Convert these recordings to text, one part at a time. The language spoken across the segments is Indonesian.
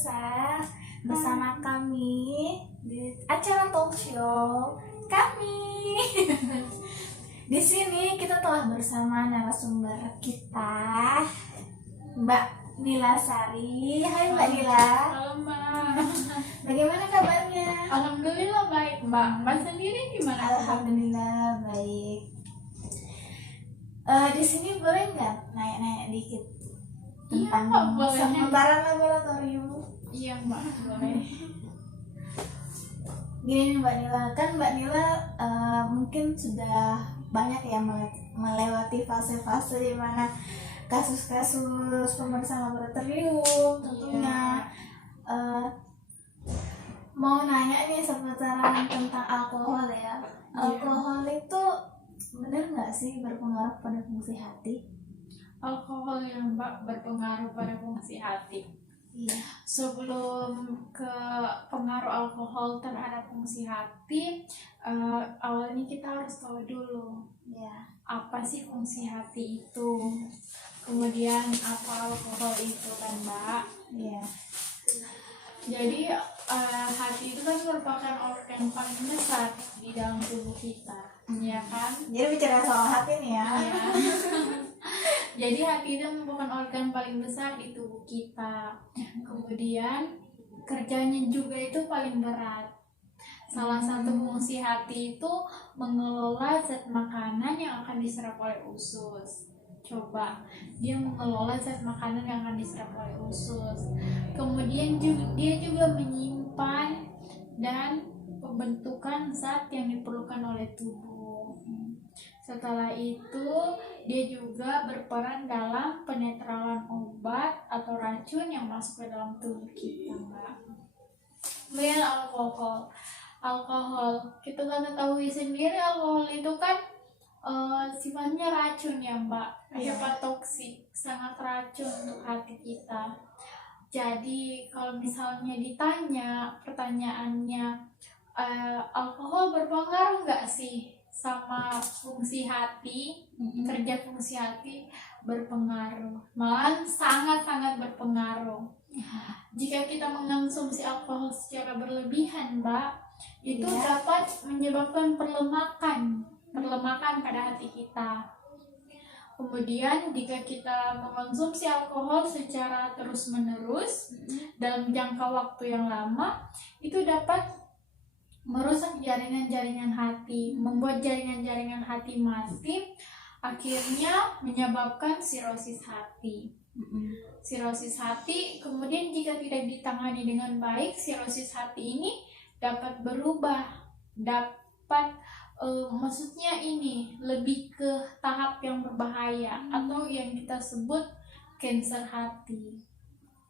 pemirsa, bersama kami di acara talk show kami. Di sini kita telah bersama narasumber kita, Mbak Nila Sari. Hai Mbak Nila. Halo Mbak. Bagaimana kabarnya? Alhamdulillah baik Mbak. Mbak sendiri gimana? Alhamdulillah baik. Di sini boleh nggak nanya-nanya dikit Iya, tentang boleh. sementara laboratorium? Iya Mbak, boleh. Gini nih Mbak Nila, kan Mbak Nila mungkin sudah banyak ya melewati fase-fase di mana kasus-kasus pemeriksaan laboratorium tentunya. Mau nanya nih seputaran tentang alkohol ya. Alkohol itu benar nggak sih berpengaruh pada fungsi hati? Alkohol yang Mbak berpengaruh pada fungsi hati. Iya. Sebelum ke pengaruh alkohol terhadap fungsi hati, awalnya kita harus tahu dulu Ya. apa sih fungsi hati itu. Kemudian apa alkohol itu kan Mbak. Iya. Jadi hati itu kan merupakan organ paling besar di dalam tubuh kita, ya kan? Jadi bicara soal hati nih ya. Ya. Jadi hati itu merupakan organ paling besar di tubuh kita. Kemudian kerjanya juga itu paling berat. Salah satu fungsi hati itu mengelola zat makanan yang akan diserap oleh usus. Coba, dia mengelola zat makanan yang akan diserap oleh usus. Kemudian dia juga menyimpan dan pembentukan zat yang diperlukan oleh tubuh. Setelah itu, dia juga berperan dalam penetralan obat atau racun yang masuk ke dalam tubuh kita, Mbak. Kemudian alkohol, kita kan ketahui sendiri alkohol itu kan sifatnya racun ya Mbak, hepatotoksik, sangat racun untuk hati kita. Jadi kalau misalnya ditanya pertanyaannya, alkohol berpengaruh nggak sih sama fungsi hati? Kerja fungsi hati berpengaruh, malah sangat-sangat berpengaruh. Jika kita mengonsumsi alkohol secara berlebihan Mbak, itu dapat menyebabkan perlemakan pada hati kita. Kemudian jika kita mengonsumsi alkohol secara terus-menerus dalam jangka waktu yang lama, itu dapat merusak jaringan-jaringan hati, membuat jaringan-jaringan hati mati, akhirnya menyebabkan sirosis hati. Sirosis hati, kemudian jika tidak ditangani dengan baik, sirosis hati ini dapat berubah, maksudnya ini lebih ke tahap yang berbahaya atau yang kita sebut kanker hati.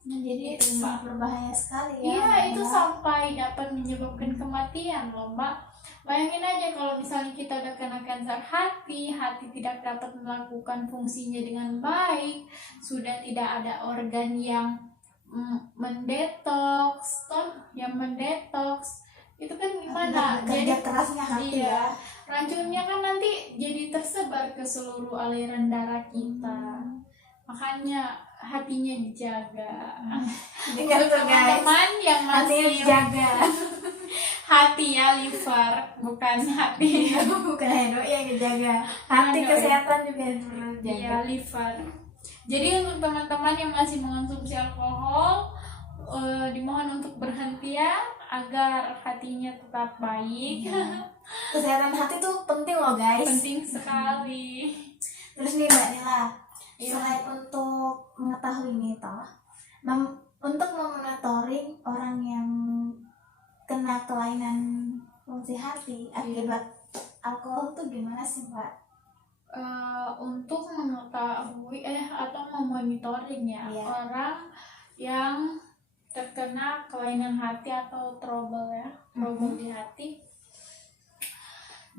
Jadi itu sangat berbahaya sekali ya. Iya, itu sampai dapat menyebabkan kematian loh Mbak. Bayangin aja kalau misalnya kita udah kena kanker hati tidak dapat melakukan fungsinya dengan baik, sudah tidak ada organ yang mendetoks, itu kan gimana? Kerja kerasnya hati ya. Racunnya kan nanti jadi tersebar ke seluruh aliran darah kita. Makanya hatinya dijaga. Dengar tuh guys, Teman-teman yang hatinya masih dijaga. hati ya, liver, bukan hati. Bukan hanya yang dijaga, hati kesehatan juga harus dijaga. Iya, liver. Jadi untuk teman-teman yang masih mengonsumsi alkohol, dimohon untuk berhenti ya, agar hatinya tetap baik. Kesehatan hati tuh penting loh guys. Penting sekali. Terus nih Mbak Nila, Iya. selain untuk mengetahui ini toh, untuk memonitoring orang yang kena kelainan fungsi hati akibat alkohol tuh gimana sih Mbak? Untuk mengetahui atau memonitoring ya, orang yang terkena kelainan hati atau trouble di hati.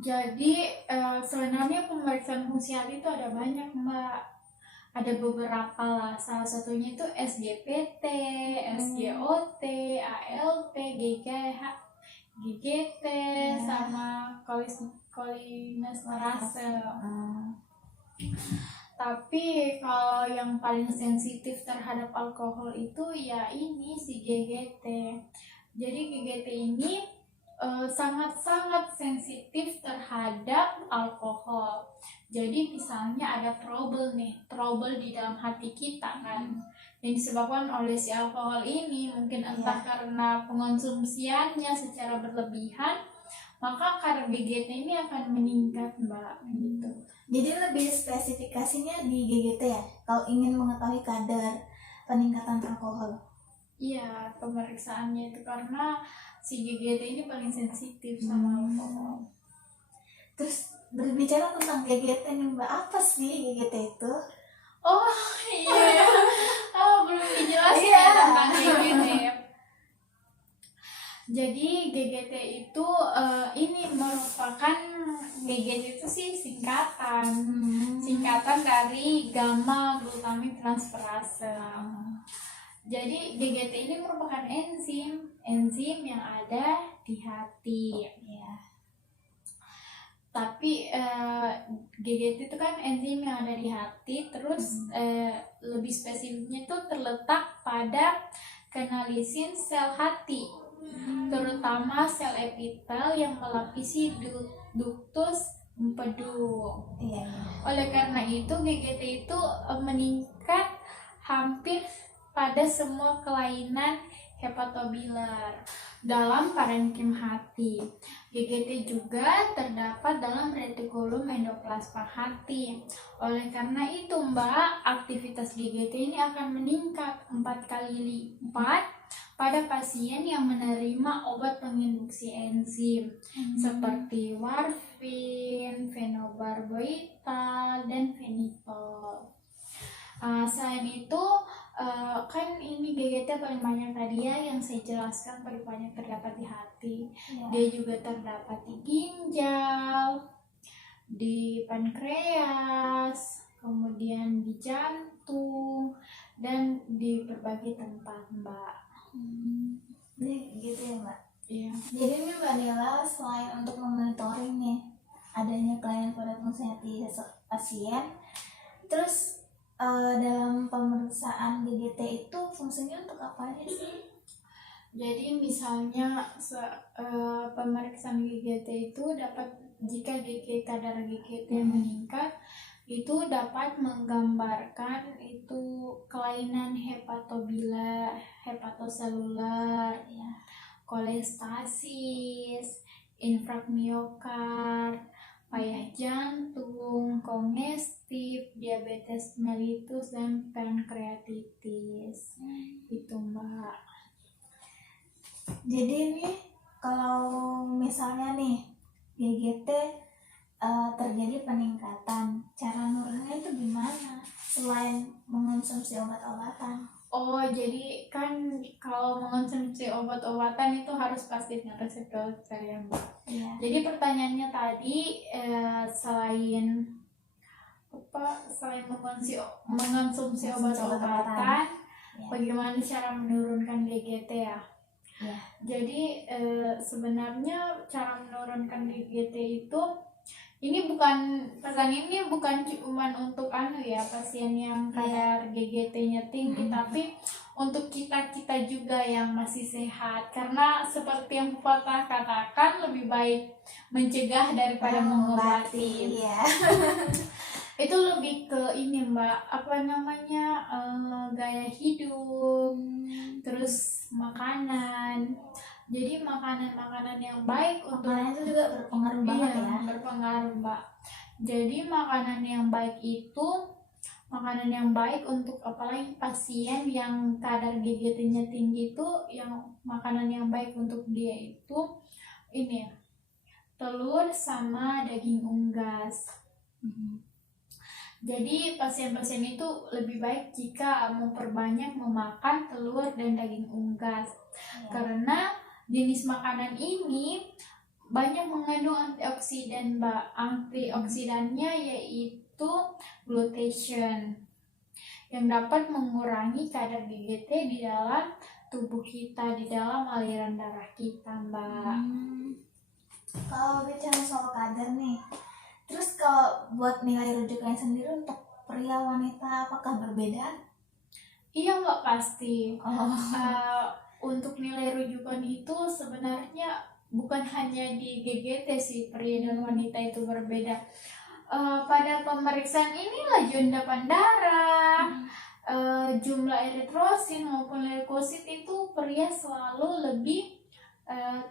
Jadi sebenarnya pemeriksaan fungsi hati itu ada banyak Mbak, ada beberapa lah. Salah satunya itu SGPT, SGOT, ALT, GGT, sama kolinesterase. Tapi kalau yang paling sensitif terhadap alkohol itu ya ini si GGT. Jadi GGT ini sangat-sangat sensitif terhadap alkohol. Jadi misalnya ada trouble di dalam hati kita kan, yang disebabkan oleh si alkohol ini, mungkin entah karena pengonsumsiannya secara berlebihan, maka kadar GGT ini akan meningkat, Mbak, gitu. Jadi lebih spesifikasinya di GGT ya, kalau ingin mengetahui kadar peningkatan alkohol. Iya, pemeriksaannya itu karena si GGT ini paling sensitif sama alkohol. Terus berbicara tentang GGT nih Mbak, apa sih GGT itu? Oh iya, belum dijelaskan tentang GGT. Jadi GGT itu ini merupakan, GGT itu sih singkatan dari gamma glutamin transferase. Jadi GGT ini merupakan enzim yang ada di hati. Ya. Tapi GGT itu kan enzim yang ada di hati, terus lebih spesifiknya itu terletak pada kanalisin sel hati, terutama sel epitel yang melapisi ductus empedu. Iya. Oleh karena itu GGT itu meningkat hampir pada semua kelainan hepatobilar dalam parenkim hati. GGT juga terdapat dalam retikulum endoplasma hati. Oleh karena itu Mbak, aktivitas GGT ini akan meningkat 4 kali lipat pada pasien yang menerima obat penginduksi enzim seperti warfarin, fenobarbital, dan fenitol. Selain itu kan ini GGT paling banyak tadi ya yang saya jelaskan, paling banyak terdapat di hati. Dia juga terdapat di ginjal, di pankreas, kemudian di jantung, dan di berbagai tempat, Mbak. Gitu ya Mbak. Iya. Jadi ini Mbak Nila, selain untuk memonitoring nih adanya kelainan pada fungsi hati pasien, terus dalam pemeriksaan GGT itu fungsinya untuk apa aja sih? Jadi misalnya pemeriksaan GGT itu dapat, jika kadar GGT meningkat, itu dapat menggambarkan itu kelainan hepatobilar, hepatoselular, kolestasis, infark miokard, payah jantung, kongestif, diabetes mellitus, dan pankreatitis. Itu Mbak. Jadi ini kalau misalnya nih GGT terjadi peningkatan, cara nuruninnya itu gimana selain mengonsumsi obat-obatan? Oh, jadi kan kalau mengonsumsi obat-obatan itu harus pasti dengan resep dokter ya Mbak. Iya. Jadi pertanyaannya tadi selain mengonsumsi obat-obatan, bagaimana cara menurunkan GGT ya? Ya. Jadi sebenarnya cara menurunkan GGT itu, pertanyaan ini bukan cuma untuk pasien yang kadar GGT-nya tinggi, tapi untuk kita juga yang masih sehat. Karena seperti yang Bapak katakan, lebih baik mencegah daripada mengobati. Iya. Itu lebih ke ini Mbak, gaya hidup, terus makanan. Jadi makanan yang baik untuk makanan itu juga berpengaruh banget ya. Berpengaruh Mbak. Jadi makanan yang baik untuk apalagi pasien yang kadar GGT-nya tinggi itu, yang makanan yang baik untuk dia itu ini telur sama daging unggas. Jadi pasien-pasien itu lebih baik jika memperbanyak memakan telur dan daging unggas, karena jenis makanan ini banyak mengandung antioksidan Mbak. Antioksidannya yaitu glutathione yang dapat mengurangi kadar GGT di dalam tubuh kita, di dalam aliran darah kita Mbak. Kalau bicara soal kadar nih, terus kalau buat nilai rujukan sendiri untuk pria wanita apakah berbeda? Iya Mbak, pasti. Oh. Untuk nilai rujukan itu sebenarnya bukan hanya di GGT sih, pria dan wanita itu berbeda. Pada pemeriksaan ini laju endapan darah, jumlah eritrosit maupun leukosit itu pria selalu lebih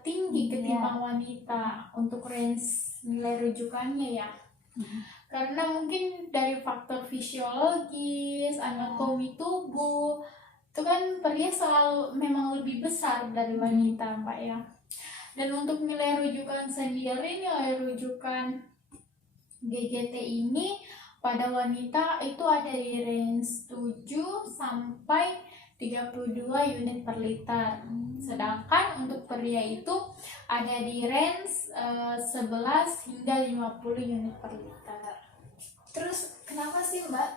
tinggi ketimbang wanita untuk range nilai rujukannya ya. Karena mungkin dari faktor fisiologis, anatomi tubuh, itu kan pria selalu memang lebih besar dari wanita Mbak ya. Dan untuk nilai rujukan sendiri, nilai rujukan GGT ini pada wanita itu ada di range 7 sampai 32 unit per liter. Sedangkan untuk pria itu ada di range 11 hingga 50 unit per liter. Terus kenapa sih Mbak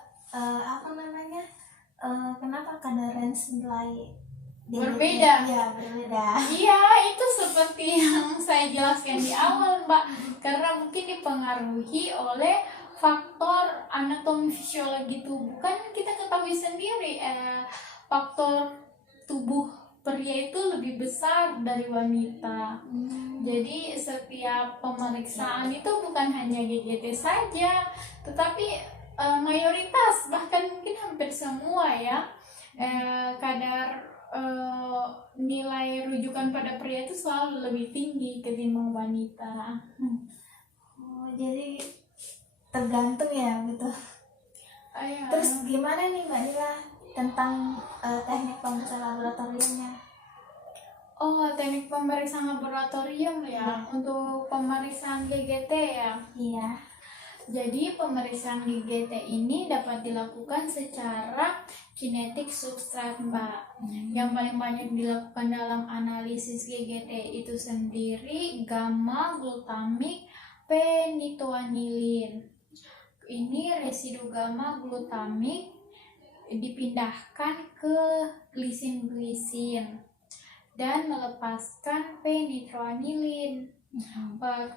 kenapa kadar range nilai Berbeda? Ya, berbeda. Iya, itu seperti yang saya jelaskan di awal Mbak, karena mungkin dipengaruhi oleh faktor anatomi fisiologi tubuh. Kan kita ketahui sendiri faktor tubuh pria itu lebih besar dari wanita. Jadi setiap pemeriksaan itu bukan hanya GGT saja, tetapi mayoritas, bahkan mungkin hampir semua ya, kadar nilai rujukan pada pria itu selalu lebih tinggi ketimbang wanita. Oh, jadi tergantung ya gitu. Iya. Terus gimana nih Mbak Nila tentang teknik pemeriksaan laboratoriumnya? Oh, teknik pemeriksaan laboratorium ya. Untuk pemeriksaan GGT ya. Iya. Jadi pemeriksaan GGT ini dapat dilakukan secara kinetik substrat Mbak. Yang paling banyak dilakukan dalam analisis GGT itu sendiri gamma glutamik penitoanilin. Ini residu gamma glutamik dipindahkan ke glisin-glisin dan melepaskan penitroanilin.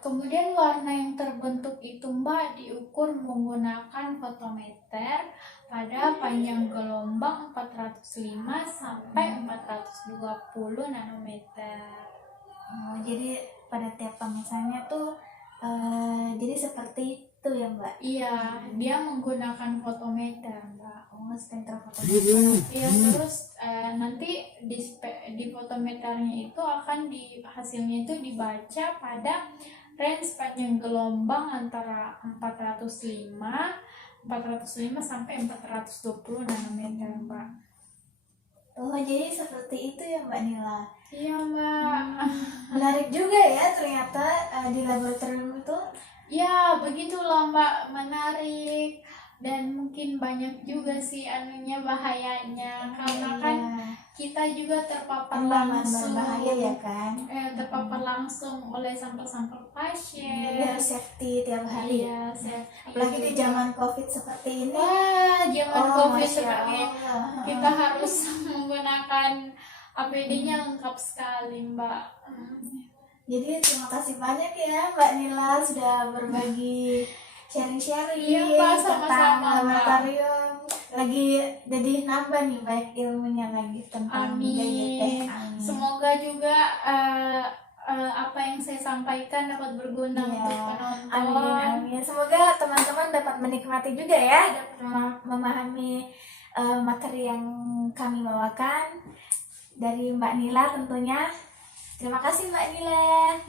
Kemudian warna yang terbentuk itu Mbak diukur menggunakan fotometer pada panjang gelombang 405 sampai 420 nanometer. Oh, jadi pada tiap pemirsaannya tuh jadi seperti itu ya Mbak? Iya, dia menggunakan fotometer Mbak. Oh, spektrofotometer. Iya, terus nanti di fotometernya itu akan hasilnya itu dibaca pada range panjang gelombang antara 405 sampai 420 nanometer Mbak. Oh, jadi seperti itu ya Mbak Nila. Iya Mbak. Menarik juga ya ternyata di laboratorium itu. Ya, begitulah Mbak, menarik. Dan mungkin banyak juga sih anunya bahayanya, karena kan kita juga terpapar langsung, bahaya ya kan, terpapar langsung oleh sampel-sampel pasien. Jadi harus safety tiap hari. Iya, safety. Apalagi di zaman COVID seperti ini. Wah, zaman COVID Masya seperti ini, Allah. kita harus menggunakan APD-nya lengkap sekali Mbak. Jadi terima kasih banyak ya Mbak Nila sudah berbagi sharing-sharing Iya, Mbak, tentang sama-sama, Mbak. laboratorium. Lagi jadi nambah nih banyak ilmunya lagi tentang GGT. Amin. Semoga juga apa yang saya sampaikan dapat berguna untuk penonton. Amin. Semoga teman-teman dapat menikmati juga ya, dapat memahami materi yang kami bawakan dari Mbak Nila tentunya. Terima kasih Mbak Nila.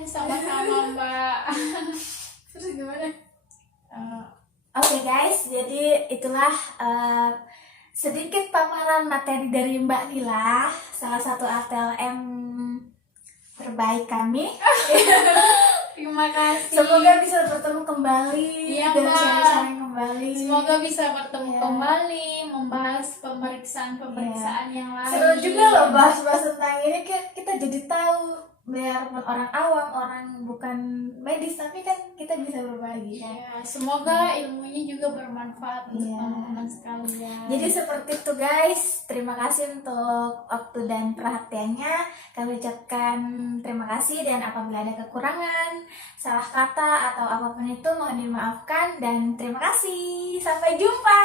Sama-sama Mbak. Terus gimana? Oke guys, jadi itulah sedikit paparan materi dari Mbak Nila, salah satu ATLM terbaik kami. Terima kasih. Semoga bisa bertemu kembali Iya, dan Mbak. sharing-sharing kembali. Semoga bisa bertemu Iya. kembali, membahas pemeriksaan yang lain. Seru juga loh bahas-bahas tentang ini, kita jadi tahu biarpun orang awam, orang bukan medis, tapi kan kita bisa berbagi kan. Ya, semoga ilmunya juga bermanfaat untuk Iya. teman-teman sekalian. Jadi seperti itu guys, terima kasih untuk waktu dan perhatiannya. Kami ucapkan terima kasih, dan apabila ada kekurangan, salah kata atau apapun itu mohon dimaafkan, dan terima kasih. Sampai jumpa.